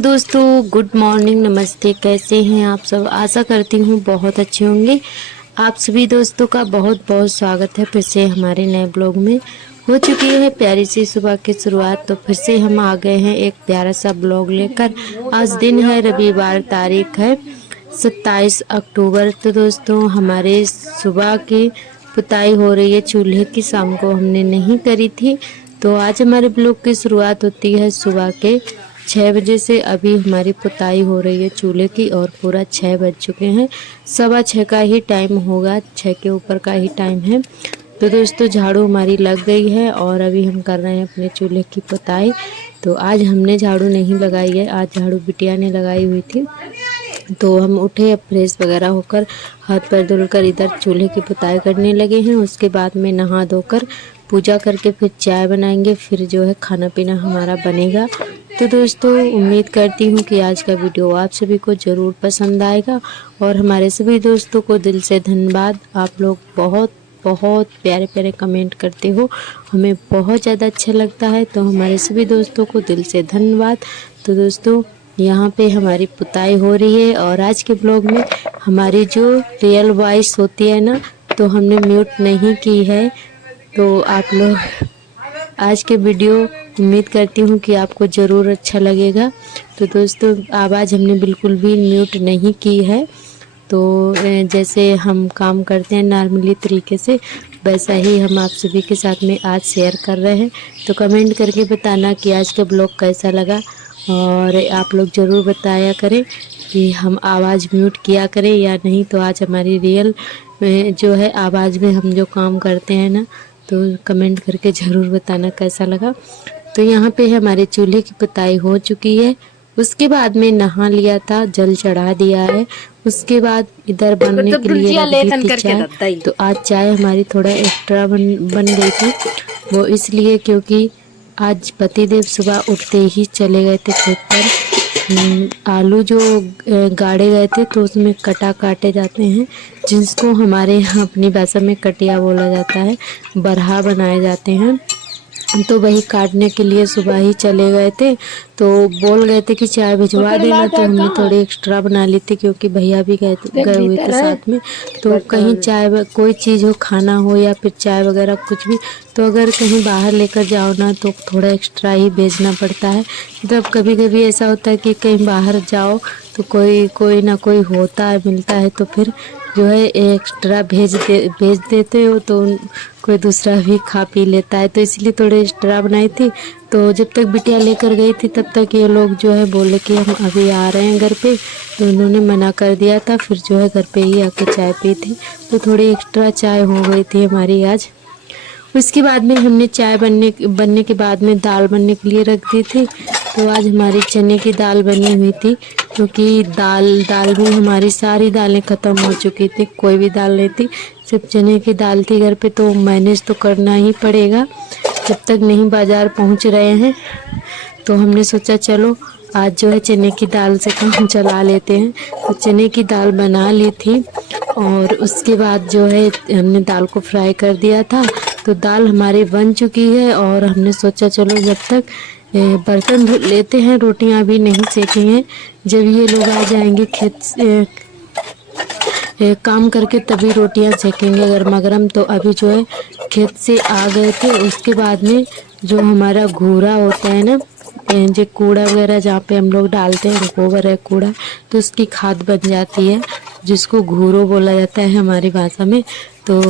तो दोस्तों good morning, नमस्ते। कैसे हैं आप सब? आशा करती हूँ बहुत अच्छे होंगे। आप सभी दोस्तों का बहुत बहुत स्वागत है फिर से हमारे नए ब्लॉग में। हो चुकी है प्यारी सी सुबह की शुरुआत, तो फिर से हम आ गए हैं एक प्यारा सा ब्लॉग लेकर। आज दिन है रविवार, तारीख है 27 अक्टूबर। तो दोस्तों हमारे सुबह की पुताई हो रही है चूल्हे की, शाम को हमने नहीं करी थी। तो आज हमारे ब्लॉग की शुरुआत होती है सुबह के 6 बजे से। अभी हमारी पुताई हो रही है चूल्हे की और पूरा 6 बज चुके हैं। 6:15 का ही टाइम होगा, 6 के ऊपर का ही टाइम है। तो दोस्तों झाड़ू हमारी लग गई है और अभी हम कर रहे हैं अपने चूल्हे की पुताई। तो आज हमने झाड़ू नहीं लगाई है, आज झाड़ू बिटिया ने लगाई हुई थी। तो हम उठे, अब फ्रेश वगैरह होकर हाथ पैर धुलकर इधर चूल्हे की पुताई करने लगे हैं। उसके बाद में नहा धोकर पूजा करके फिर चाय बनाएंगे, फिर जो है खाना पीना हमारा बनेगा। तो दोस्तों उम्मीद करती हूँ कि आज का वीडियो आप सभी को ज़रूर पसंद आएगा और हमारे सभी दोस्तों को दिल से धन्यवाद। आप लोग बहुत बहुत प्यारे प्यारे कमेंट करते हो, हमें बहुत ज़्यादा अच्छा लगता है। तो हमारे सभी दोस्तों को दिल से धन्यवाद। तो दोस्तों यहाँ पे हमारी पुताई हो रही है और आज के ब्लॉग में हमारी जो रियल वॉइस होती है ना, तो हमने म्यूट नहीं की है। तो आप लोग आज के वीडियो उम्मीद करती हूँ कि आपको ज़रूर अच्छा लगेगा। तो दोस्तों आवाज़ हमने बिल्कुल भी म्यूट नहीं की है। तो जैसे हम काम करते हैं नॉर्मली तरीके से, वैसा ही हम आप सभी के साथ में आज शेयर कर रहे हैं। तो कमेंट करके बताना कि आज का ब्लॉग कैसा लगा और आप लोग ज़रूर बताया करें कि हम आवाज़ म्यूट किया करें या नहीं। तो आज हमारी रियल जो है आवाज़ में हम जो काम करते हैं ना, तो कमेंट करके ज़रूर बताना कैसा लगा। तो यहाँ पे हमारे चूल्हे की पुताई हो चुकी है। उसके बाद में नहा लिया था, जल चढ़ा दिया है। उसके बाद इधर बनने के लिए रख दी थी चाय। तो आज चाय हमारी थोड़ा एक्स्ट्रा बन गई थी, वो इसलिए क्योंकि आज पतिदेव सुबह उठते ही चले गए थे खेत पर। आलू जो गाड़े गए थे तो उसमें कटा काटे जाते हैं, जिसको हमारे यहाँ अपनी भाषा में कटिया बोला जाता है, बरहा बनाए जाते हैं। तो वही काटने के लिए सुबह ही चले गए थे। तो बोल गए थे कि चाय भिजवा देना, तो हमने थोड़ी एक्स्ट्रा बना ली थी क्योंकि भैया भी गए हुए थे साथ में। तो कहीं चाय कोई चीज़ हो, खाना हो या फिर चाय वगैरह कुछ भी, तो अगर कहीं बाहर लेकर जाओ ना तो थोड़ा एक्स्ट्रा ही भेजना पड़ता है। मतलब कभी कभी ऐसा होता है कि कहीं बाहर जाओ तो कोई ना कोई होता है, मिलता है, तो फिर जो है एक्स्ट्रा भेज देते हो तो कोई दूसरा भी खा पी लेता है। तो इसलिए थोड़े एक्स्ट्रा बनाई थी। तो जब तक बिटिया लेकर गई थी तब तक ये लोग जो है बोले कि हम अभी आ रहे हैं घर पे, तो उन्होंने मना कर दिया था। फिर जो है घर पे ही आके चाय पी थी, तो थोड़ी एक्स्ट्रा चाय हो गई थी हमारी आज। उसके बाद में हमने चाय बनने के बाद में दाल बनने के लिए रख दी थी। तो आज हमारी चने की दाल बनी हुई थी, क्योंकि दाल में हमारी सारी दालें ख़त्म हो चुकी थी, कोई भी दाल नहीं थी, सिर्फ चने की दाल थी घर पे। तो मैनेज तो करना ही पड़ेगा जब तक नहीं बाज़ार पहुंच रहे हैं। तो हमने सोचा चलो आज जो है चने की दाल से काम चला लेते हैं। तो चने की दाल बना ली थी और उसके बाद जो है हमने दाल को फ्राई कर दिया था। तो दाल हमारी बन चुकी है और हमने सोचा चलो जब तक बर्तन धुल लेते हैं, रोटियां भी नहीं सेकी हैं। जब ये लोग आ जाएंगे खेत से काम करके तभी रोटियां सेकेंगे गर्मा गर्म। तो अभी जो है खेत से आ गए थे। उसके बाद में जो हमारा घूरा होता है ना, जो कूड़ा वगैरह जहाँ पे हम लोग डालते हैं, गोबर है कूड़ा, तो उसकी खाद बन जाती है, जिसको घूरो बोला जाता है हमारी भाषा में। तो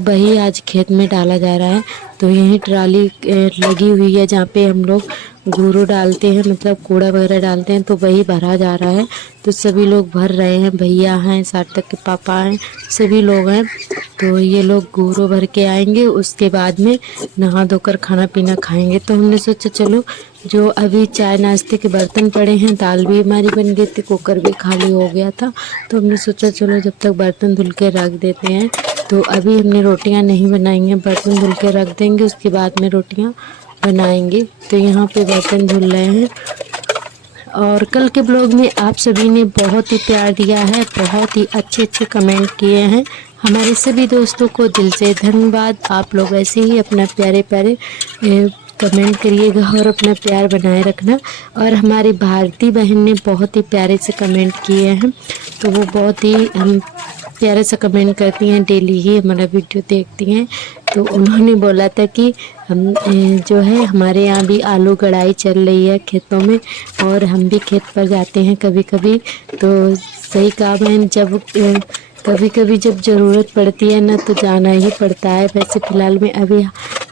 वही आज खेत में डाला जा रहा है। तो यही ट्राली लगी हुई है जहाँ पे हम लोग घूरो डालते हैं, मतलब कूड़ा वगैरह डालते हैं, तो वही भरा जा रहा है। तो सभी लोग भर रहे हैं, भैया हैं, सार्थक के पापा हैं, सभी लोग हैं। तो ये लोग घूरो भर के आएंगे, उसके बाद में नहा धोकर खाना पीना खाएंगे। तो हमने सोचा चलो जो अभी चाय नाश्ते के बर्तन पड़े हैं, दाल भी हमारी बन गई थी, कुकर भी खाली हो गया था, तो हमने सोचा चलो जब तक बर्तन धुल के रख देते हैं। तो अभी हमने रोटियां नहीं बनाएंगे, बर्तन धुल के रख देंगे, उसके बाद में रोटियां बनाएंगे। तो यहाँ पे बर्तन धुल रहे हैं। और कल के ब्लॉग में आप सभी ने बहुत ही प्यार दिया है, बहुत ही अच्छे अच्छे कमेंट किए हैं। हमारे सभी दोस्तों को दिल से धन्यवाद। आप लोग ऐसे ही अपना प्यारे प्यारे कमेंट करिएगा और अपना प्यार बनाए रखना। और हमारी भारती बहन ने बहुत ही प्यारे से कमेंट किए हैं, तो वो बहुत ही हम प्यारे से कमेंट करती हैं, डेली ही हमारा वीडियो देखती हैं। तो उन्होंने बोला था कि हम जो है हमारे यहाँ भी आलू गड़ाई चल रही है खेतों में, और हम भी खेत पर जाते हैं कभी कभी। तो सही कहा बहन, जब कभी कभी जब ज़रूरत पड़ती है ना तो जाना ही पड़ता है। वैसे फ़िलहाल में अभी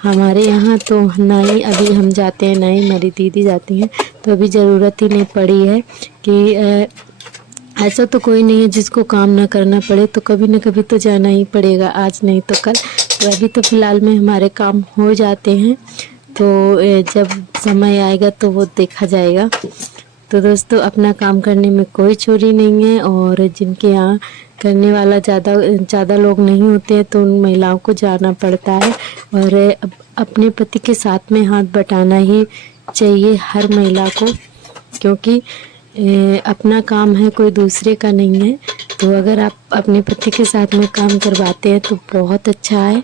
हमारे यहाँ तो ना ही अभी हम जाते हैं, ना ही हमारी दीदी जाती हैं, तो अभी ज़रूरत ही नहीं पड़ी है कि ऐसा तो कोई नहीं है जिसको काम ना करना पड़े, तो कभी ना कभी तो जाना ही पड़ेगा, आज नहीं तो कल। तो अभी तो फ़िलहाल में हमारे काम हो जाते हैं, तो जब समय आएगा तो वो देखा जाएगा। तो दोस्तों, अपना काम करने में कोई चोरी नहीं है, और जिनके यहाँ करने वाला ज़्यादा लोग नहीं होते हैं तो उन महिलाओं को जाना पड़ता है। और अपने पति के साथ में हाथ बटाना ही चाहिए हर महिला को, क्योंकि अपना काम है, कोई दूसरे का नहीं है। तो अगर आप अपने पति के साथ में काम करवाते हैं तो बहुत अच्छा है,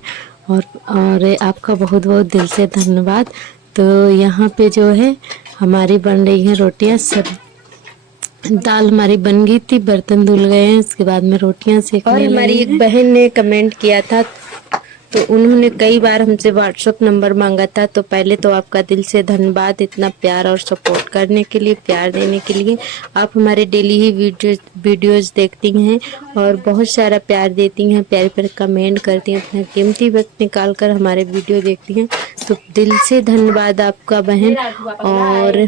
और आपका बहुत बहुत दिल से धन्यवाद। तो यहाँ पे जो है हमारी बन रही हैं रोटियाँ, सब दाल हमारी बन गई थी, बर्तन धुल गए हैं, इसके बाद में रोटियाँ सेकने लगे हैं। और हमारी एक बहन ने कमेंट किया था, तो उन्होंने कई बार हमसे व्हाट्सएप नंबर मांगा था। तो पहले तो आपका दिल से धन्यवाद इतना प्यार और सपोर्ट करने के लिए, प्यार देने के लिए। आप हमारे डेली ही वीडियोस देखती हैं और बहुत सारा प्यार देती हैं, प्यारे प्यारे कमेंट करती हैं, अपना कीमती वक्त निकाल कर हमारे वीडियो देखती हैं। तो दिल से धन्यवाद आपका बहन। और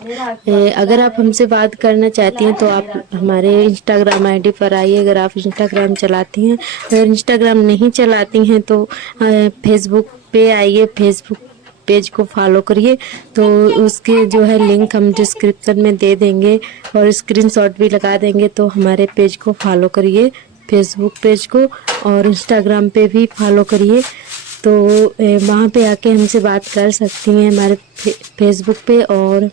अगर आप हमसे बात करना चाहती हैं तो आप हमारे इंस्टाग्राम आईडी पर आइए, अगर आप इंस्टाग्राम चलाती हैं। अगर इंस्टाग्राम नहीं चलाती हैं तो फेसबुक पे आइए, फेसबुक पेज को फॉलो करिए। तो उसके जो है लिंक हम डिस्क्रिप्शन में दे देंगे और स्क्रीनशॉट भी लगा देंगे। तो हमारे पेज को फॉलो करिए, फेसबुक पेज को, और इंस्टाग्राम पे भी फॉलो करिए। तो वहाँ पे आके हमसे बात कर सकती हैं हमारे फेसबुक पे और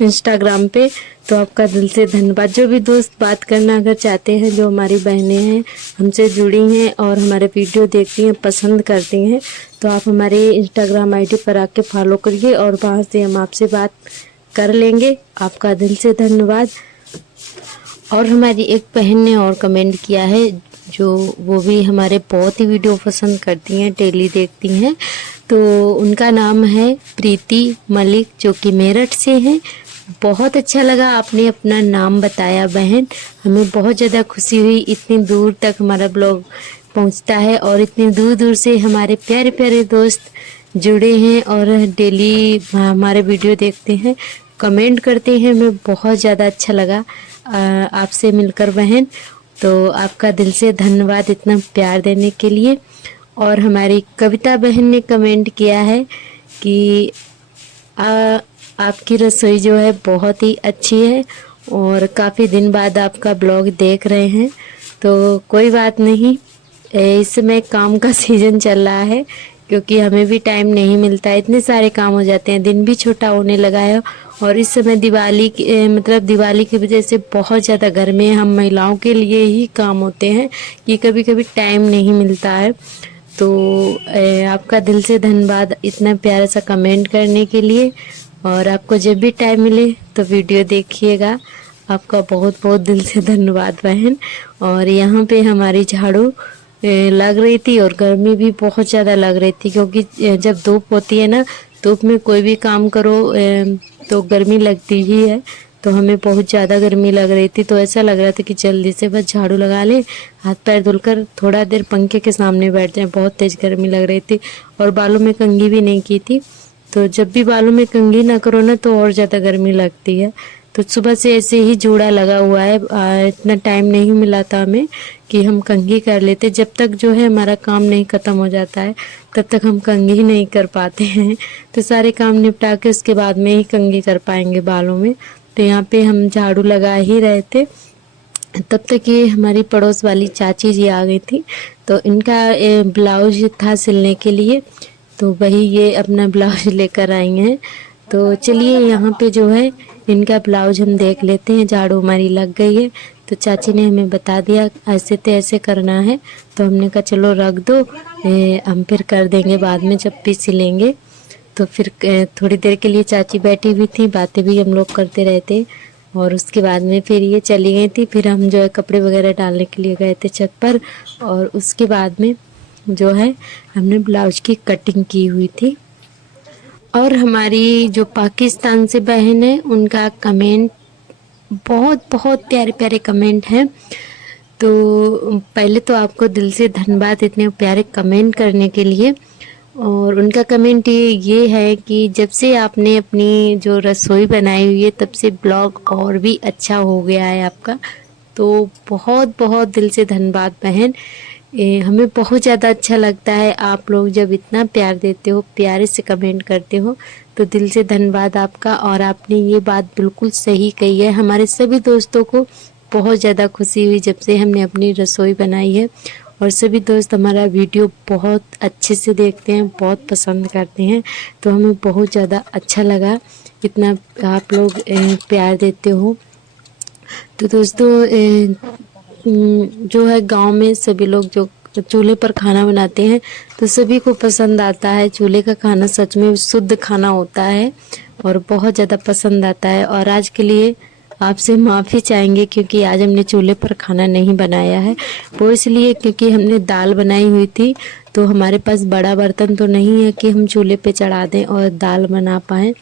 इंस्टाग्राम पे। तो आपका दिल से धन्यवाद। जो भी दोस्त बात करना अगर चाहते हैं, जो हमारी बहनें हैं हमसे जुड़ी हैं और हमारे वीडियो देखती हैं, पसंद करती हैं, तो आप हमारे इंस्टाग्राम आईडी पर आके फॉलो करिए और वहाँ से हम आपसे बात कर लेंगे। आपका दिल से धन्यवाद। और हमारी एक बहन ने और कमेंट किया है, जो वो भी हमारे बहुत ही वीडियो पसंद करती हैं, डेली देखती हैं। तो उनका नाम है प्रीति मलिक, जो कि मेरठ से हैं। बहुत अच्छा लगा आपने अपना नाम बताया बहन, हमें बहुत ज़्यादा खुशी हुई। इतनी दूर तक हमारा ब्लॉग पहुंचता है और इतनी दूर दूर से हमारे प्यारे प्यारे दोस्त जुड़े हैं और डेली हमारे वीडियो देखते हैं, कमेंट करते हैं। हमें बहुत ज़्यादा अच्छा लगा आपसे मिलकर बहन। तो आपका दिल से धन्यवाद इतना प्यार देने के लिए। और हमारी कविता बहन ने कमेंट किया है कि आपकी रसोई जो है बहुत ही अच्छी है और काफ़ी दिन बाद आपका ब्लॉग देख रहे हैं। तो कोई बात नहीं, इस समय काम का सीज़न चल रहा है, क्योंकि हमें भी टाइम नहीं मिलता है, इतने सारे काम हो जाते हैं, दिन भी छोटा होने लगा है। और इस समय दिवाली की वजह से बहुत ज़्यादा घर में हम महिलाओं के लिए ही काम होते हैं कि कभी कभी टाइम नहीं मिलता है। तो आपका दिल से धन्यवाद इतना प्यारा सा कमेंट करने के लिए। और आपको जब भी टाइम मिले तो वीडियो देखिएगा। आपका बहुत बहुत दिल से धन्यवाद बहन। और यहाँ पे हमारी झाड़ू लग रही थी और गर्मी भी बहुत ज़्यादा लग रही थी, क्योंकि जब धूप होती है ना, धूप में कोई भी काम करो तो गर्मी लगती ही है। तो हमें बहुत ज़्यादा गर्मी लग रही थी, तो ऐसा लग रहा था कि जल्दी से बस झाड़ू लगा लें, हाथ पैर धुलकर थोड़ा देर पंखे के सामने बैठ जाएं। बहुत तेज़ गर्मी लग रही थी और बालों में कंघी भी नहीं की थी। तो जब भी बालों में कंघी ना करो ना तो और ज़्यादा गर्मी लगती है। तो सुबह से ऐसे ही जूड़ा लगा हुआ है, इतना टाइम नहीं मिला था हमें कि हम कंघी कर लेते। जब तक जो है हमारा काम नहीं ख़त्म हो जाता है तब तक हम कंघी नहीं कर पाते हैं। तो सारे काम निपटा के उसके बाद में ही कंघी कर पाएंगे बालों में। तो यहाँ पे हम झाड़ू लगा ही रहे थे, तब तक ये हमारी पड़ोस वाली चाची जी आ गई थी। तो इनका ब्लाउज था सिलने के लिए, तो वही ये अपना ब्लाउज लेकर आई हैं। तो चलिए यहाँ पे जो है इनका ब्लाउज हम देख लेते हैं। झाड़ू हमारी लग गई है, तो चाची ने हमें बता दिया ऐसे तो ऐसे करना है। तो हमने कहा चलो रख दो, हम फिर कर देंगे बाद में जब भी सिलेंगे। तो फिर थोड़ी देर के लिए चाची बैठी हुई थी, बातें भी हम लोग करते रहते। और उसके बाद में फिर ये चली गई थी। फिर हम जो है कपड़े वगैरह डालने के लिए गए थे छत पर। और उसके बाद में जो है हमने ब्लाउज की कटिंग की हुई थी। और हमारी जो पाकिस्तान से बहन है उनका कमेंट बहुत बहुत प्यारे प्यारे कमेंट हैं। तो पहले तो आपको दिल से धन्यवाद इतने प्यारे कमेंट करने के लिए। और उनका कमेंट ये है कि जब से आपने अपनी जो रसोई बनाई हुई है तब से ब्लॉग और भी अच्छा हो गया है आपका। तो बहुत बहुत दिल से धन्यवाद बहन। हमें बहुत ज़्यादा अच्छा लगता है आप लोग जब इतना प्यार देते हो, प्यारे से कमेंट करते हो। तो दिल से धन्यवाद आपका। और आपने ये बात बिल्कुल सही कही है। हमारे सभी दोस्तों को बहुत ज़्यादा खुशी हुई जब से हमने अपनी रसोई बनाई है। और सभी दोस्त हमारा वीडियो बहुत अच्छे से देखते हैं, बहुत पसंद करते हैं। तो हमें बहुत ज़्यादा अच्छा लगा इतना आप लोग प्यार देते हो। तो दोस्तों जो है गांव में सभी लोग जो चूल्हे पर खाना बनाते हैं तो सभी को पसंद आता है। चूल्हे का खाना सच में शुद्ध खाना होता है और बहुत ज़्यादा पसंद आता है। और आज के लिए आपसे माफ़ी चाहेंगे क्योंकि आज हमने चूल्हे पर खाना नहीं बनाया है। वो इसलिए क्योंकि हमने दाल बनाई हुई थी तो हमारे पास बड़ा बर्तन तो नहीं है कि हम चूल्हे पे चढ़ा दें और दाल बना पाएँ।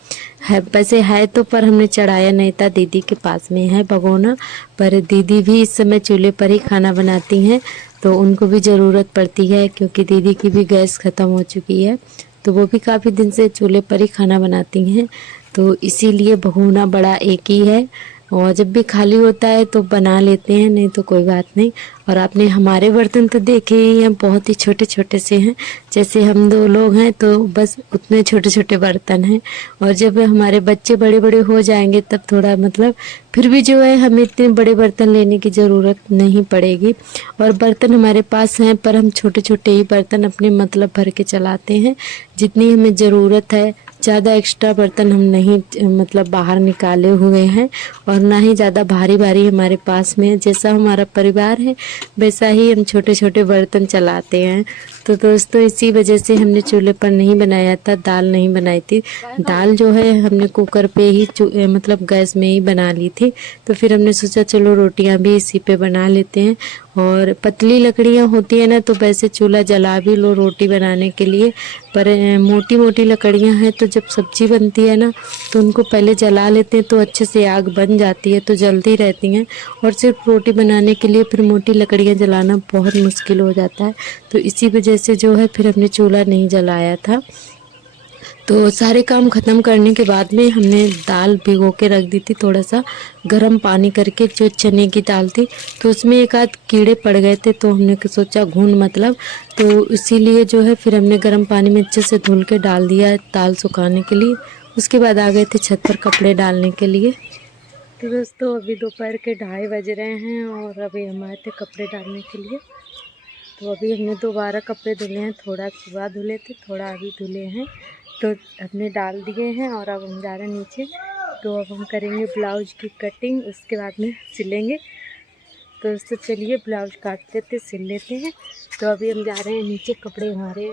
है वैसे है तो, पर हमने चढ़ाया नहीं था। दीदी के पास में है भगोना, पर दीदी भी इस समय चूल्हे पर ही खाना बनाती हैं। तो उनको भी ज़रूरत पड़ती है क्योंकि दीदी की भी गैस ख़त्म हो चुकी है। तो वो भी काफ़ी दिन से चूल्हे पर ही खाना बनाती हैं। तो इसीलिए भगोना बड़ा एक ही है और जब भी खाली होता है तो बना लेते हैं, नहीं तो कोई बात नहीं। और आपने हमारे बर्तन तो देखे ही हैं, बहुत ही छोटे छोटे से हैं। जैसे हम 2 लोग हैं तो बस उतने छोटे छोटे बर्तन हैं। और जब हमारे बच्चे बड़े बड़े हो जाएंगे तब थोड़ा मतलब फिर भी जो है हमें इतने बड़े बर्तन लेने की ज़रूरत नहीं पड़ेगी। और बर्तन हमारे पास हैं पर हम छोटे छोटे ही बर्तन अपने मतलब भर के चलाते हैं जितनी हमें ज़रूरत है। ज़्यादा एक्स्ट्रा बर्तन हम नहीं मतलब बाहर निकाले हुए हैं और ना ही ज़्यादा भारी भारी हमारे पास में है। जैसा हमारा परिवार है वैसा ही हम छोटे छोटे बर्तन चलाते हैं। तो दोस्तों इसी वजह से हमने चूल्हे पर नहीं बनाया था, दाल नहीं बनाई थी। दाल जो है हमने कुकर पे ही मतलब गैस में ही बना ली थी। तो फिर हमने सोचा चलो रोटियां भी इसी पे बना लेते हैं। और पतली लकड़ियां होती है ना तो वैसे चूल्हा जला भी लो रोटी बनाने के लिए, पर मोटी मोटी लकड़ियां हैं तो जब सब्जी बनती है ना तो उनको पहले जला लेते हैं तो अच्छे से आग बन जाती है तो जल्दी रहती हैं। और सिर्फ रोटी बनाने के लिए फिर मोटी लकड़ियां जलाना बहुत मुश्किल हो जाता है। तो इसी वजह से जो है फिर हमने चूल्हा नहीं जलाया था। तो सारे काम ख़त्म करने के बाद में हमने दाल भिगो के रख दी थी, थोड़ा सा गर्म पानी करके, जो चने की दाल थी। तो उसमें एक आध कीड़े पड़ गए थे तो हमने सोचा घुन मतलब, तो इसीलिए जो है फिर हमने गर्म पानी में अच्छे से धुल के डाल दिया दाल सुखाने के लिए। उसके बाद आ गए थे छत पर कपड़े डालने के लिए। तो दोस्तों अभी दोपहर के 2:30 बज रहे हैं और अभी हम आए थे कपड़े डालने के लिए। तो अभी हमने दोबारा कपड़े धुले हैं, थोड़ा सुबह धुले थे, थोड़ा अभी धुले हैं। तो हमने डाल दिए हैं और अब हम जा रहे हैं नीचे। तो अब हम करेंगे ब्लाउज की कटिंग, उसके बाद में सिलेंगे। तो दोस्तों चलिए ब्लाउज काट लेते, सिल लेते हैं। तो अभी हम जा रहे हैं नीचे, कपड़े हमारे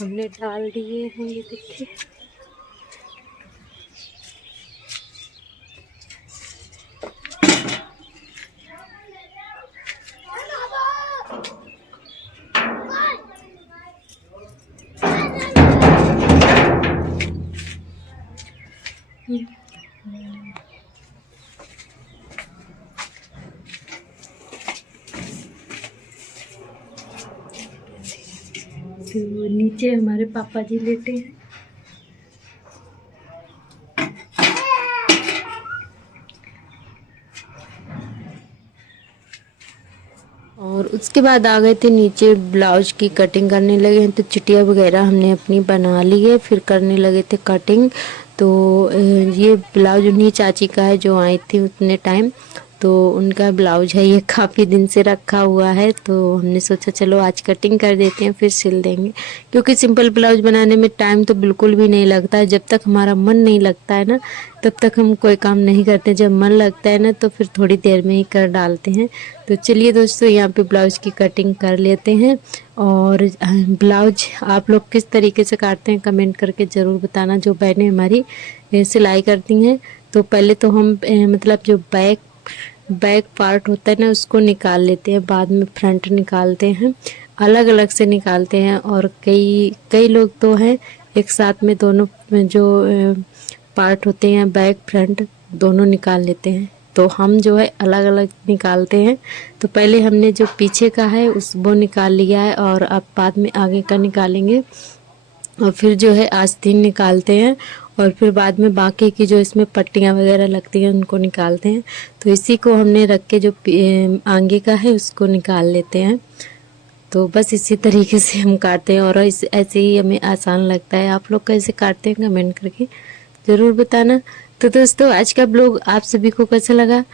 हमने डाल दिए हैं, ये देखिए। तो नीचे हमारे पापा जी लेटे हैं। और उसके बाद आ गए थे नीचे, ब्लाउज की कटिंग करने लगे हैं। तो चिटिया वगैरह हमने अपनी बना ली है, फिर करने लगे थे कटिंग। तो ये ब्लाउज उन्हीं चाची का है जो आई थी उतने टाइम। तो उनका ब्लाउज है, ये काफ़ी दिन से रखा हुआ है, तो हमने सोचा चलो आज कटिंग कर देते हैं फिर सिल देंगे। क्योंकि सिंपल ब्लाउज बनाने में टाइम तो बिल्कुल भी नहीं लगता है। जब तक हमारा मन नहीं लगता है ना तब तक हम कोई काम नहीं करते। जब मन लगता है ना तो फिर थोड़ी देर में ही कर डालते हैं। तो चलिए दोस्तों, यहाँ पे ब्लाउज की कटिंग कर लेते हैं। और ब्लाउज आप लोग किस तरीके से काटते हैं कमेंट करके ज़रूर बताना। जो बहनें हमारी सिलाई करती हैं, तो पहले तो हम मतलब जो बैक पार्ट होता है ना उसको निकाल लेते हैं, बाद में फ्रंट निकालते हैं, अलग अलग से निकालते हैं। और कई लोग तो हैं एक साथ में दोनों जो पार्ट होते हैं बैक फ्रंट दोनों निकाल लेते हैं। तो हम जो है अलग अलग निकालते हैं। तो पहले हमने जो पीछे का है वो निकाल लिया है और अब बाद में आगे का निकालेंगे। और फिर जो है आस्तीन निकालते हैं और फिर बाद में बाकी की जो इसमें पट्टियाँ वगैरह लगती हैं उनको निकालते हैं। तो इसी को हमने रख के जो आगे का है उसको निकाल लेते हैं। तो बस इसी तरीके से हम काटते हैं और ऐसे ही हमें आसान लगता है। आप लोग कैसे काटते हैं कमेंट करके ज़रूर बताना। तो दोस्तों, आज का ब्लॉग आप सभी को कैसा लगा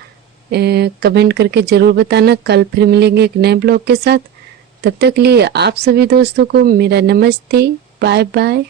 कमेंट करके ज़रूर बताना। कल फिर मिलेंगे एक नए ब्लॉग के साथ। तब तक लिए आप सभी दोस्तों को मेरा नमस्ते, बाय बाय।